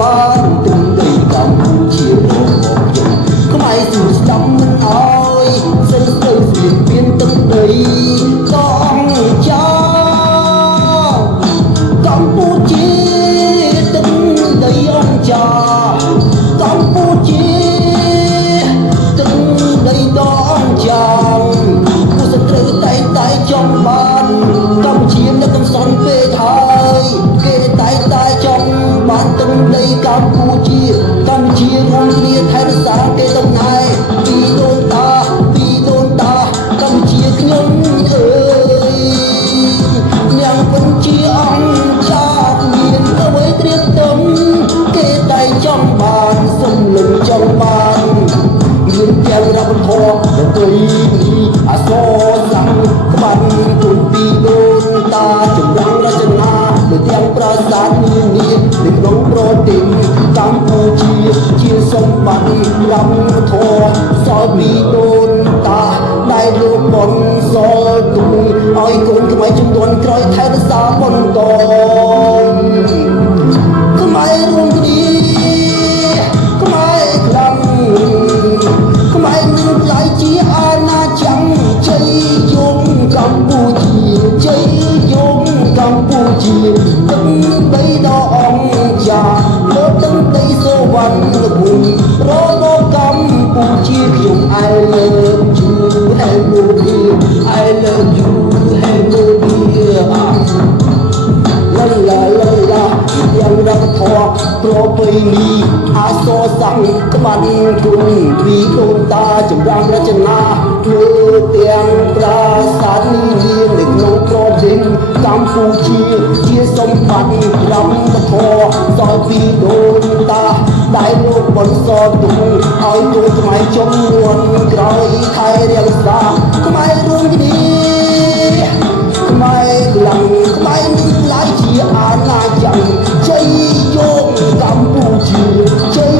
បានទិញដីកម្ពុជារបស់ខ្ញុំខ្មែរទូស្ដាប់មិនអើយសិនទៅស្លៀកពៀនទឹកដីកងចៅកម្ពុជាទឹកដីអង្គចាកម្ពុជាទឹកដីដងចាผู้ស្ត្រីតែចង់បានកម្ពុជានឹកកំសត់ពេកហើយគេតែចង់បានទឹកដីកម្ពុជារួមគ្នាថែរក្សាគេតំណែងពីដូនតាកម្ពុជាខ្ញុំអើយនាងបញ្ជាអង្គចាមានអ្វីត្រៀមទុំគេតែចង់បានសំលឹងចង់បានមានទាំងរាប់ធម៌ទៅអសរសាស្ត្រក្បាច់គុណពីដូនតាចម្រាំងរចនានៅទាំងប្រាសាទនានានៅក្នុងប្រទេសកម្ពុជាជាសម្បត្តិរំធម៌សល់ពីដូនតាដែលលោកបន្សល់ទុកឲ្យកូនខ្មែរជំនាន់ក្រោយថែរក្សាបន្តខ្មែររួមគ្នាខ្មែរខ្លាំងខ្មែរនឹងខ្លាយជាអាណាចក្រជ័យយងកម្ពុជាជ័យយងកម្ពុជាទឹកដីដ៏អស្ចារ្យលើទឹកដីសុវណ្ណភូមិរបស់កម្ពុជាខ្ញុំ I love you hello dear I love you hello dear la la la យ៉ាងរកធម៌ប្រពៃណីអសរសាស្ត្រក្បាច់គុណពីដូនតាចម្រាំងរចនាលើទាំងប្រាសាទនានានៅក្នុងប្រទេសកម្ពុជាជាសម្បត្តិរំធម៌សល់ពីដូនតាដែលលោកបន្សល់ទុកឲ្យកូនខ្មែរជំនាន់ក្រោយថែរក្សាខ្មែររួមគ្នាខ្មែរខ្លាំងខ្មែរនឹងខ្លាយជាអាណាចក្រជ័យយងកម្ពុជាជ័យ